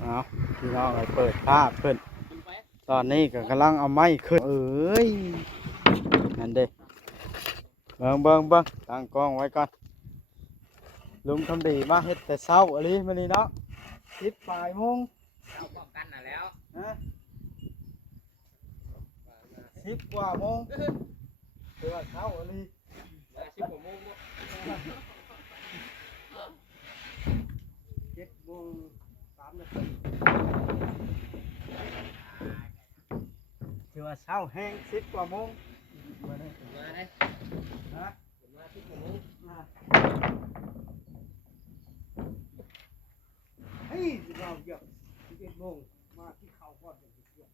เอาพี่น้องไปเปิดภาพขึ้นตอนนี้ก็กำลังเอาไม้ขึ้นนั่นเด้เบิ่งตั้งกล้องไว้ก่อนลุงทำดีมาเฮ็ดแต่เช้าอะไรมานี่เนาะ10 บ่ายโมงเอาป้องกันน่ะแล้วฮะ10 กว่าโมงเดือเช้าอะไร10 กว่าโมง7 โมง 3 นาทีถือว่าเช้าแห้ง10 กว่าโมงมาได้ มาได้ ฮะ มา10 กว่าโมงเฮ้ยเราเยอะ11 โมงมาที่เขาก่อนเดี๋ยวเกี่ยว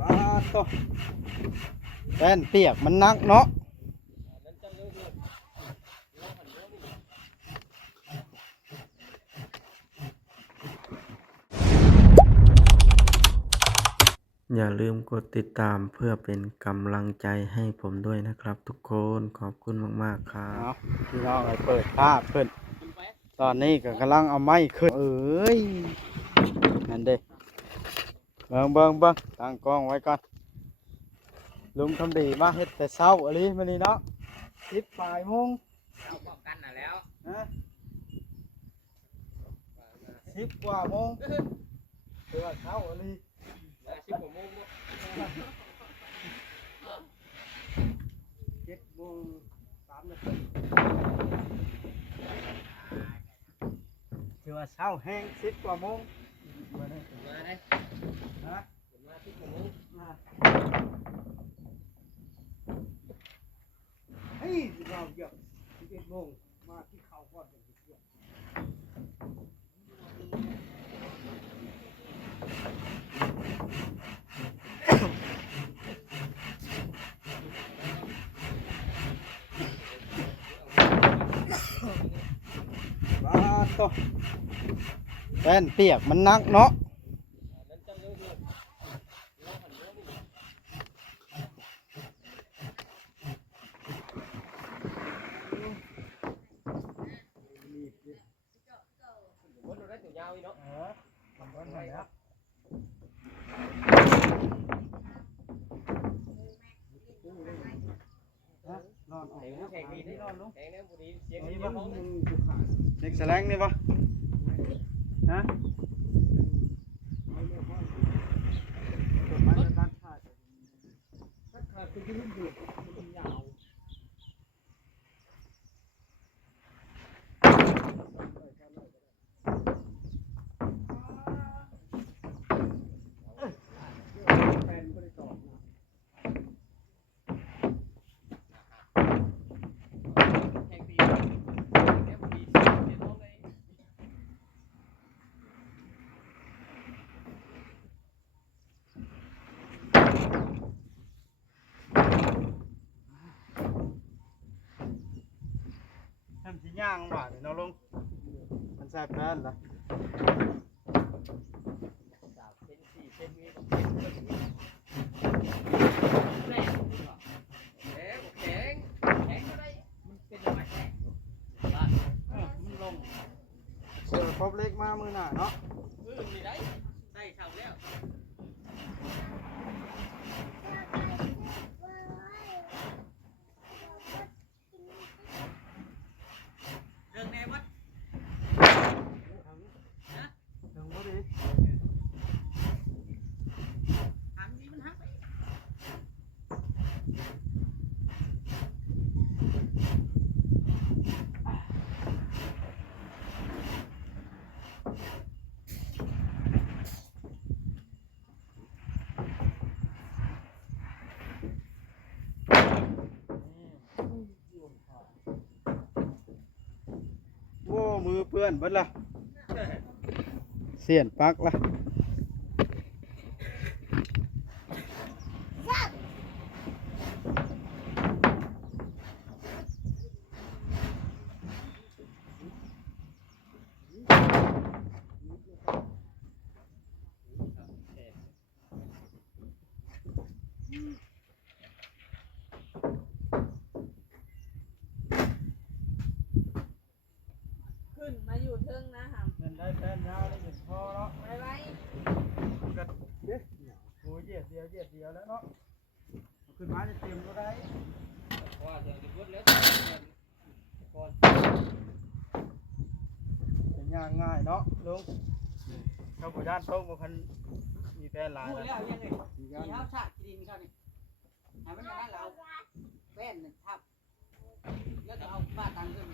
บ้าโตแป้นเปียกมันนักเนาะอย่าลืมกดติดตามเพื่อเป็นกำลังใจให้ผมด้วยนะครับทุกคนขอบคุณมากๆครับเอาพี่น้องไปเปิดภาพขึ้นตอนนี้ก็กำลังเอาไม้ขึ้นนั่นเด้เบิ่งตั้งกล้องไว้ก่อนลุงทำดีมาเฮ็ดแต่เช้าอะไรมานี่เนาะ10 บ่ายโมงเอาป้องกันน่ะแล้วฮะ10 กว่าโมงเดือเช้าอะไรมา10 กว่าโมง7 โมง 3 นาทีถือว่าเช้าแห้ง10 กว่าโมงมาได้ มาได้ฮะมา10 กว่าโมงเฮ้ยเราเยอะ11 โมงมาที่เขาก่อนเดี๋ยวเกี่ยวบ้าโตแป้นเปียกมันนักเนาะคนเราได้ตัวยาวอีเนาะทำกันมาแล้วนอนออก แข่ง แล้ว แข่งดี นี่นอนลง แข่งแล้วพอดีเสียง นี่ ดี บ้าง ห้อง เด็กแสลงนี่ปะฮะขาดเป็นที่รุ่นดูดมันยาวแฟนก็ได้ตอบนะแข่งดีแล้วพอดีเสียงห้องเลย ทำที่ย่างหวานเนาะลุงมันแซ่บแน่นละ 3 เซน 4 เซนนี่แรงแข็งแข็งก็ได้มันเป็นอะไรแข็งบ้าน มันลงเสือครบเล็กมามือหน่าเนาะ มีได้ได้เท่าแล้วเรื่องแนววัดนะ ถึงพอดี ทางนี้มันหักไป โอ้มือเปื้อนเบิดละเสียนปักละ ขึ้นมาอยู่เทิงนะฮะ เงินได้แป้นยาวได้เงินพอเนาะ ไว้ไว้ ก็โอ้ยเหยียดเดียวแล้วเนาะขึ้นมาจะเต็มก็ได้ ว่าจะยุดแล้วก่อน เป็นย่างง่ายเนาะลุงเขาบุญด้านโต๊ะบุคันมีแป้นหลาย พูด นะ แล้วยังไงมีเท้าชากินเขานี่ให้มันมาเราแป้นทับแล้วก็เอาบ้าตังขึ้น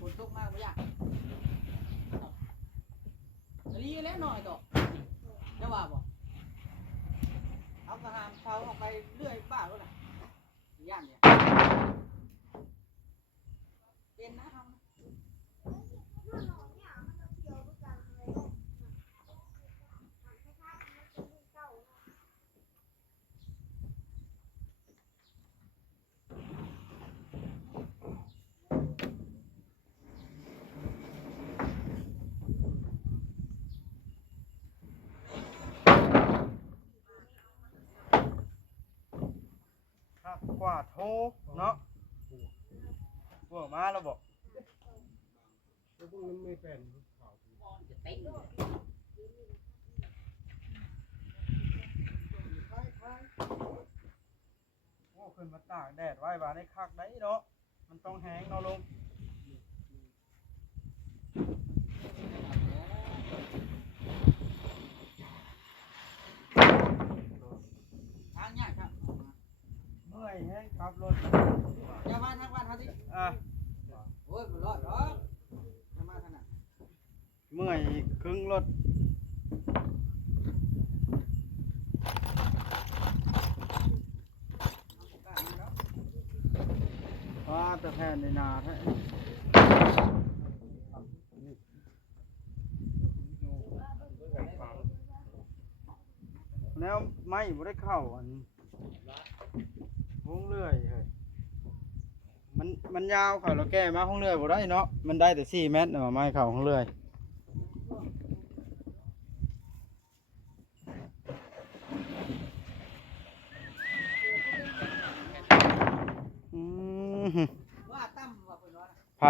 ฝนตกมากไม่ยากรีแล้วหน่อยต่อจะว่าบ่เอากระหามเขาออกไปเรื่อยบ้าแล้วนะย่านเนี่ยเป็นนะเขาข้ากวาดโทเนาะพวกมาแล้วบอก แล้วพวกนั้นไม่เป็น จะเต็ง โอ้ขึ้นมาตากแดดไว้บาได้คักได้เนาะมันต้องแห้งเนาะลุง ทางยากครับ เมื่อยแห้งขับรถ จะมาทางบ้านเขาที่ อ่ะ โอ้ยมันรอดหรอกจะมาทางนั้น เมื่อยครึ่งรถแต่แผ่นในนาแท้แล้วไม่บ่ได้เข้าอันห้องเลื่อยเฮ้ยมันยาวเขาเราแก้มาห้องเลื่อยบ่ได้เนาะมันได้แต่4 เมตรน่ะไม่เข้าห้องเลื่อยว่าตั้มว่าเพิ่นว่า ไผ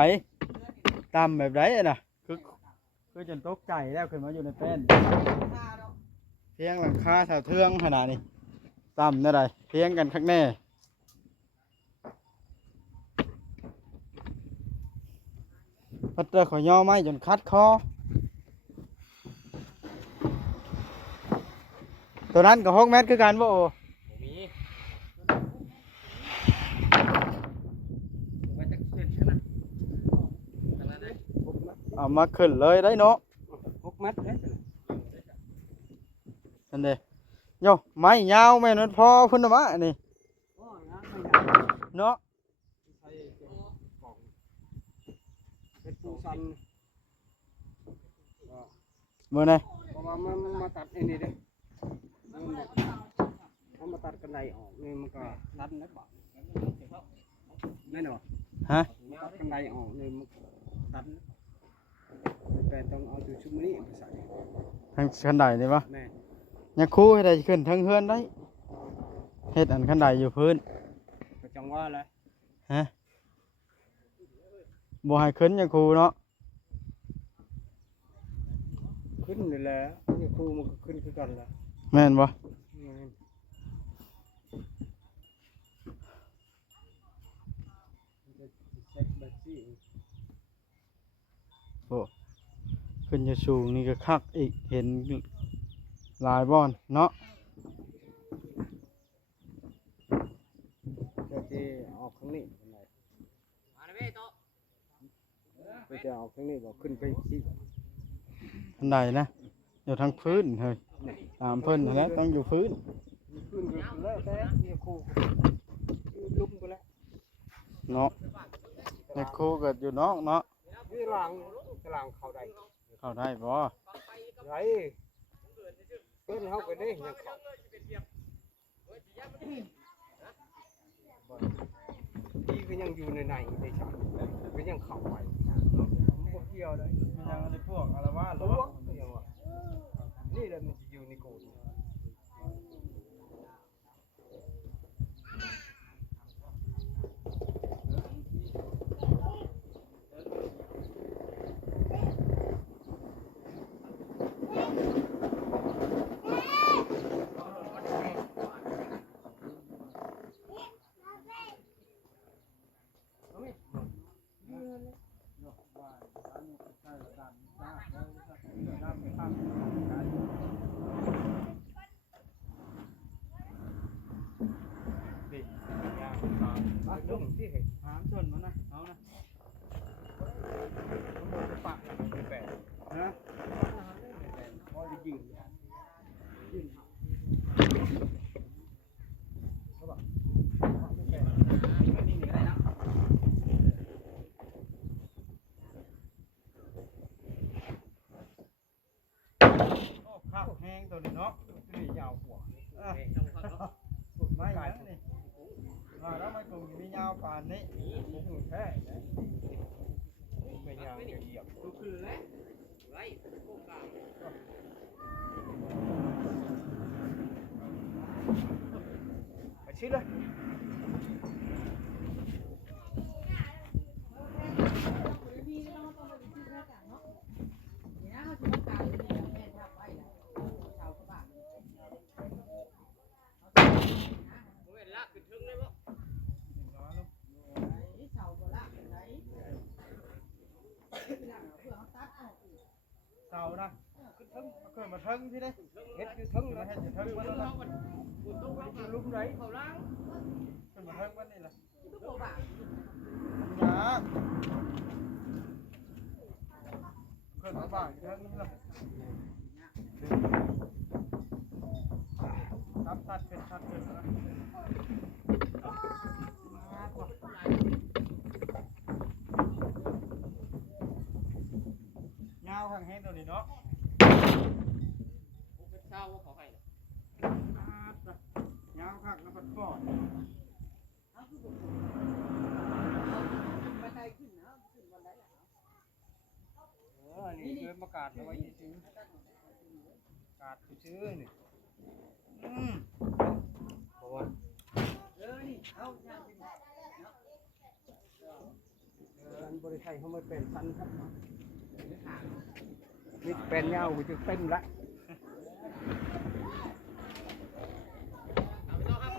ตำแบบไรน่ะคือจนตกใจแล้วขึ้นมาอยู่ในแป้น ท่าดอก เพียงหลังคาแถวเทืองขนาดนี้ตำได้ไรเพียงกันข้างแน่พัดเตอร์ขอย่อไม้จนคัดคอตัวนั้นกับ6 เมตรคือกันบ่โอ มีไว้จะขึ้นใช่ไหมขนาดนั้น เอามาขึ้นเลยได้เนาะ 6 เมตรเลย นั่นเด้โยไม้ยาวแม่นมันพอพุ่นน่ะมะนี่ โอ้ยนะไม่อยาก เนาะ ใช้กล่องเป็นปูซัน มื้อไหน เพราะว่ามันมาตัดไอ้นี่เด้มันมาตัดกันไดออกนี่มันก็ตัดนะบ่แม่นบ่ ฮะ ตัดกันไดออกนี่มันตัดแต่ต้องเอาจุดชุบนี้ไปใส่ ทางคันใดนี่ปะ แม่ ยังคู่ให้ได้ขึ้นทั้งเฮือนได้เฮ็ดอันคันใดอยู่พื้น ก็จังว่าแหละ ฮะบ่ให้ขึ้นยังคู่เนาะ ขึ้นนี่แหละนี่ครูมันก็ขึ้นคือกันแหละ แม่นบ่ แม่นมันจะเช็คแบบนี้ โอ้ขึ้นจะสูงนี่ก็คักอีกเห็นหลายบ่อนเนาะ จะที่ออกข้างนี้เป็นไร มาเลยโต ไปจะออกข้างนี้บอกขึ้นไปที่ คันใดนะอยู่ทางพื้นเฮ้ยตามเพิ่นนั่นแหละต้องอยู่พื้น ขึ้นไปแล้วแต่นี่ครูลุ่มไปแล้ว เนาะแต่ครูก็อยู่นอกเนาะ นี่หลังเขาได้ เข้าได้บ่ ไรเพิ่นเขาไปได้ยังเขาที่ก็ยังอยู่ในในชาก็ยังเข้าไปพวกเกี่ยวได้ มันยังในพวกอารวาสหร ตั อ ว วะ ยังว่านี่แหละมันจะอยู่ในโกด ที่เห็น หามชนมันนะเอานะ ทั้งหมดจะปากเป็นแปด นะ พอจะยืนยืนเขาบอกเป็นแปดไม่มีหนึ่งอะไรนะ โอ้ข้าวแห้งตัวนี้เนาะ ตัวนี้ยาวกว่า สุดไม้ยังนี่ว่าแล้วมันคงมียาวป่านนี้ ผมแค่ไม่ยาวเหยียบ ตัวคือแล้วไรโครงการ ไปชิ้นเลย เวลาขึ้นถึงเลยบ่ เต่านะขึ้นทึงเกิดมาทึงที่ได้ เฮ็ดอยู่ทั้ง ขึ้น นะ มาเห็ดจะทึงมัน เรา แล้ว มันบุญต้องรับ อยู่ลุ่มไหน เขาล้าง ขึ้นมาทึงมันนี่แหละ ตัวบา ยาขึ้นมาบ้านทึงนี่แหละทับทัดเป็นทัดเป็นนะยาวข้างแห้งตัวนี้เนาะ เป็นเช้าว่าเขาให้ ยาวข้างแล้วมันฟอด บันไดขึ้นนะขึ้นบันได นี่เคยมากาดเอาไว้ซื้อกาดซื้อนี่เพราะว่า นี่เอาย่างขึ้น อันบริไทยเขาไม่เป็นสั้นครับนี่เป็นเงาไปจะเต็มละ เอาไปต่อครับ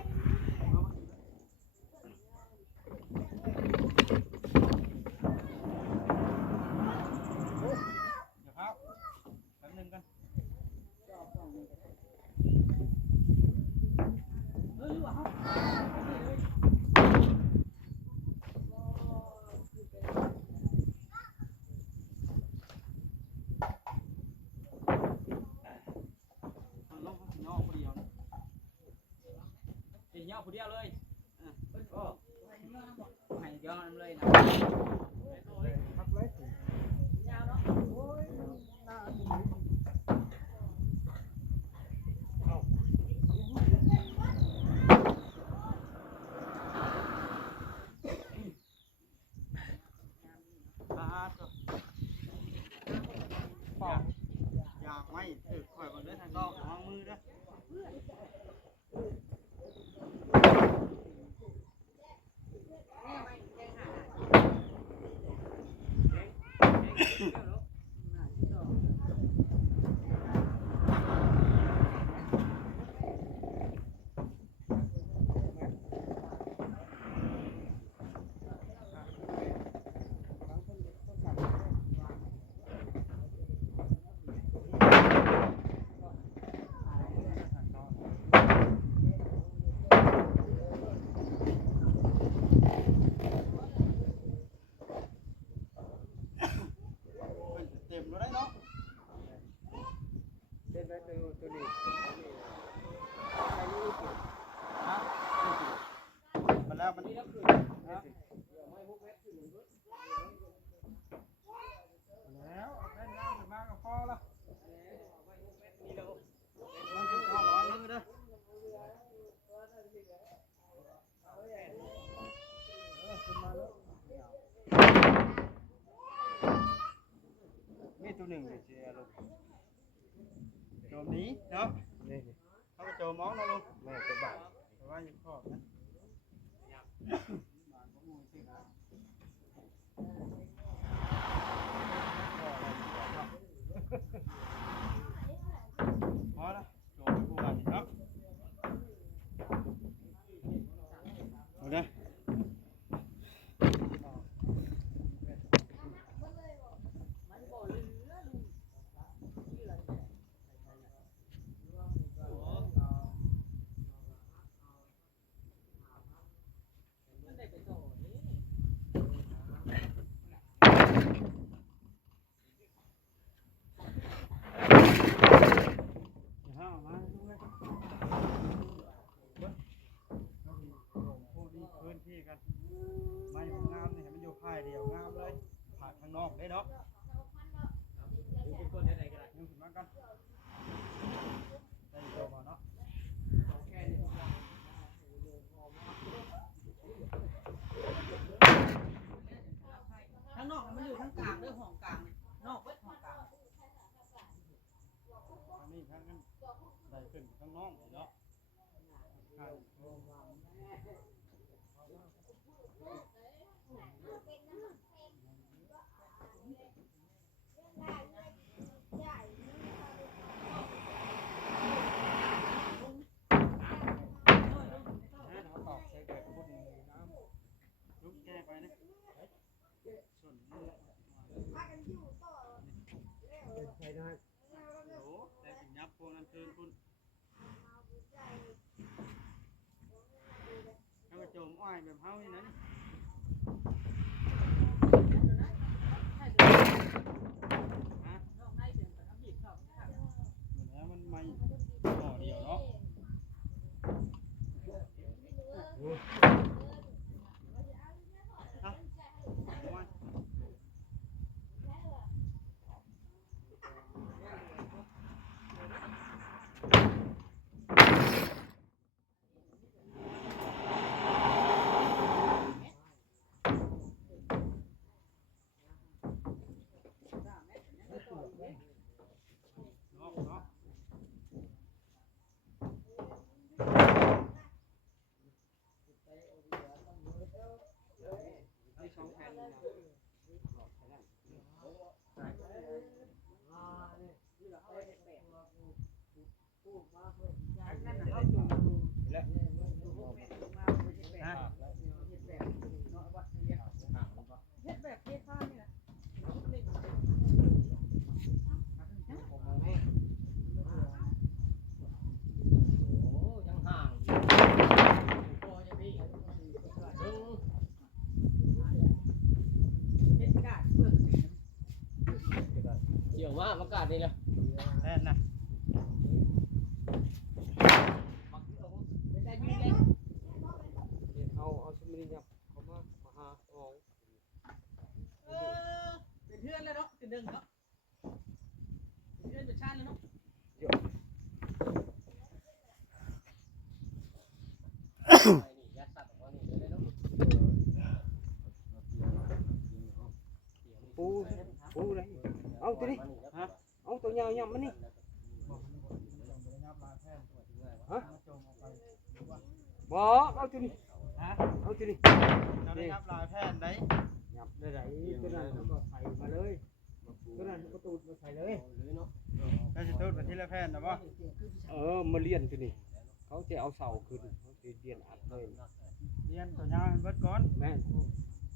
เดี๋ยวครับแป๊บนึงกัน ลงย่อคนเดียว เป็นย่อผู้เดียวเลยก็ให้ย่อนั่นเลยนะ พักเลย ยาวเนาะ ปอกอยากไม่ถือข่อยบนเด้อทางก็วางมือเด้อเต็มแล้วได้เนาะ เล่นได้ตัวนี้ ฮะมาแล้วมัน นี่แล้วคือ ฮะ ไม่พวกแม่ขึ้น แล้วเล่นน้ำถึงมากับพ่อละ นี่แล้ว มันถึงก็วางมือเด้อขึ้นมาแล้ว มีตัวหนึ่งเสียลูก โจมนี้เนาะ นี่ เขาก็โจมมองเนาะลุง แม่ตัวบาท แต่ว่าอยู่ขอบนะพอละโจมไปผู้ว่านี่เนาะเอาเด้อ มันได้ เลยเนาะยังเป็นคนได้ก็ได้ยังขึ้นมาก่อนได้โตมาเนาะ ทั้งนอกมันอยู่ทั้งกลางด้วยห้องกลางนอกเบิดห้องกลาง อันนี้ทั้งนั้นได้ขึ้นข้างน้องเนาะลุกแก้ไปนะส่วนนี้เป็นใครได้โอ้ได้ถึงยับพวกนั้นคืนคุณถ้ากระโจมอ้อยแบบเฮานี่นะแล้วมันไม่ห่อเดียวเนาะเกี่ยวมากอากาศนี่เลย แน่นนะ เอาสมิริยับเขามาหาออก เป็นเพื่อนแล้วเนาะเป็นเดิมเนาะเป็นเพื่อนเป็นชาติแล้วเนาะ ยัดตัดออกมานี่เลยเนาะปูเลยเอาตัวนี้เอาตัวยาวๆมันนี่ฮะบอกเอาตัวนี้เอาตัวนี้ เราได้ยับลายแพทย์ได้ ยับได้ไหนตัวนั้นก็ใส่มาเลยตัวนั้นก็ตูดมาใส่เลยเนาะ ก็จะตูดเป็นที่ละแพทย์นะบ่ มาเลี้ยนตัวนี้เขาจะเอาเสาขึ้นเขาจะเลี้ยนอัดเลย เรียนตัวยาวเบิดก่อน แม่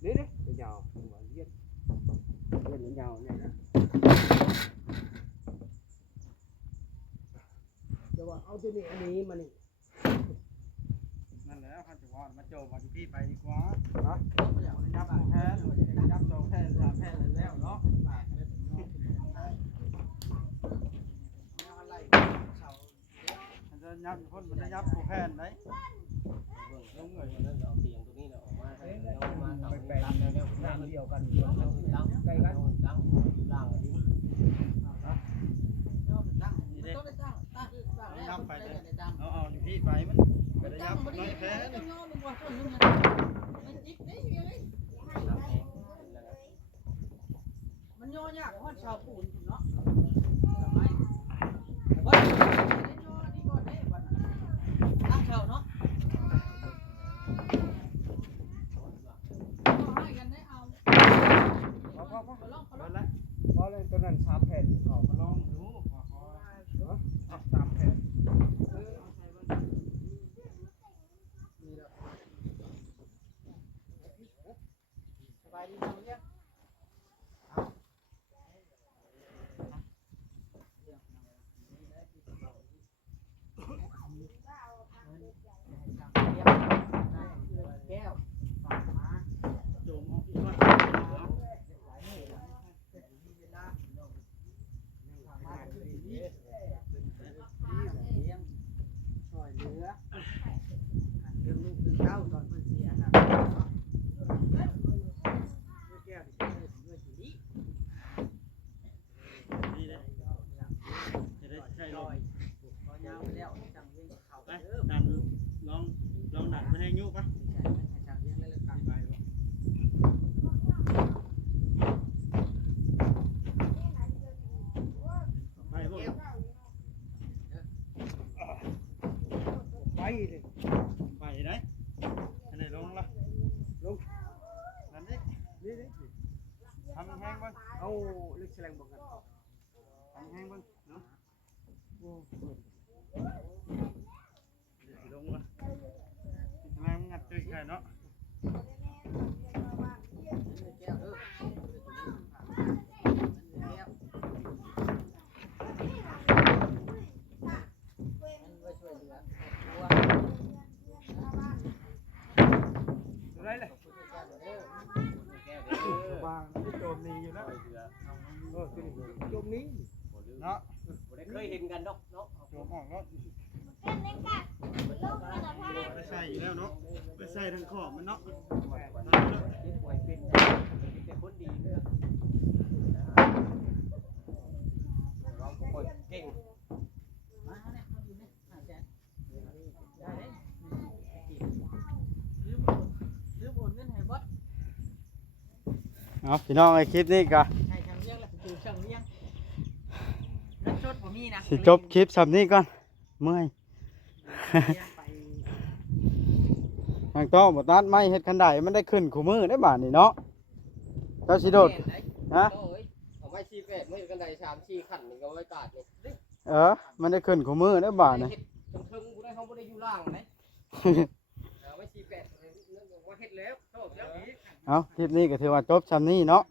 นี่ดิตัวยาวมาเลี้ยนยาวเนี่ยนะจะว่าเอาตัวนี้อันนี้มานี่ นั่นแหละข้าจะว่ามาโจมมาที่พี่ไปดีกว่า ฮะ ยับแพทย์ยับสองแพทย์สามแพทย์แล้วเนาะมันจะยับอยู่คนมันจะยับผู้แพทย์ไหนลงเลย เอาเตียงตัวนี้ออกมาไปแปลงน้ำเดียวกันใกล้กันตั้งล่างอันนี้ ยับไปเลยเอาที่พี่ไปมันก็จะยับน้อยแพทย์ มันโยนยากเพราะชาวปูนเนาะทำไมว่าโยนนี่ก่อนได้บัดตั้งเช่าเนาะให้กันได้เอาลอง เพราะเลยตัวนั้นชาแผ่นเขา ลองดูสามแพทย์ สบายดีจังเนี่ย ยาวไปแล้วจังเรื่องเขา ไปดันลองดันไปให้ยุบปะ จังเรื่องแล้วกัน ไปพวกไปเลยไปไหนอันไหนลงละลงนั่นดินี่ทำแห้งบ้าง เอาลึกแสลงบอกกัน ทำแห้งบ้างเนาะโอ้ลงละทำไมมันงัดตื้อใช่เนาะ แก้วเด้อไรเลยบางที่โจมนี้อยู่แล้วโจมนี้เนาะ เคยเห็นกันดอกเนาะ โจมออกเนาะไม่ใช่อยู่แล้วเนาะไม่ใช่ทั้งขอบมันเนาะ ป่วยเป็นแต่คนดีเนื้อเราคนเก่ง มาเนี่ยมาอยู่เนี่ยอาจารย์ได้เลยลืมโอนเงินให้บอส เอาพี่น้องไอ้คลิปนี้ก็ ให้ทางเรื่องแล้วคือช่างเลี้ยงเงินสดผมมีนะ สิจบคลิปสำนี้ก่อนเมื่อย ไป ทางต้องบ่ตัดไม้เฮ็ดคันใดมันได้ขึ้นคู่มือได้บาดนี่เนาะเจ้าสิโดดฮะ เอาไว้ชี้แปดไม่กันใด3-4ขั้นนี่ก็ไว้กาดนี่ มันได้ขึ้นคู่มือได้บาดนี่ จงเทิงกูได้เขาบ่ได้อยู่ล่างไหนเอาไว้ชี้แปดว่าเฮ็ดแล้วชอบแล้วอีก เอาคลิปนี้ก็ถือว่าจบสำนี้เนาะ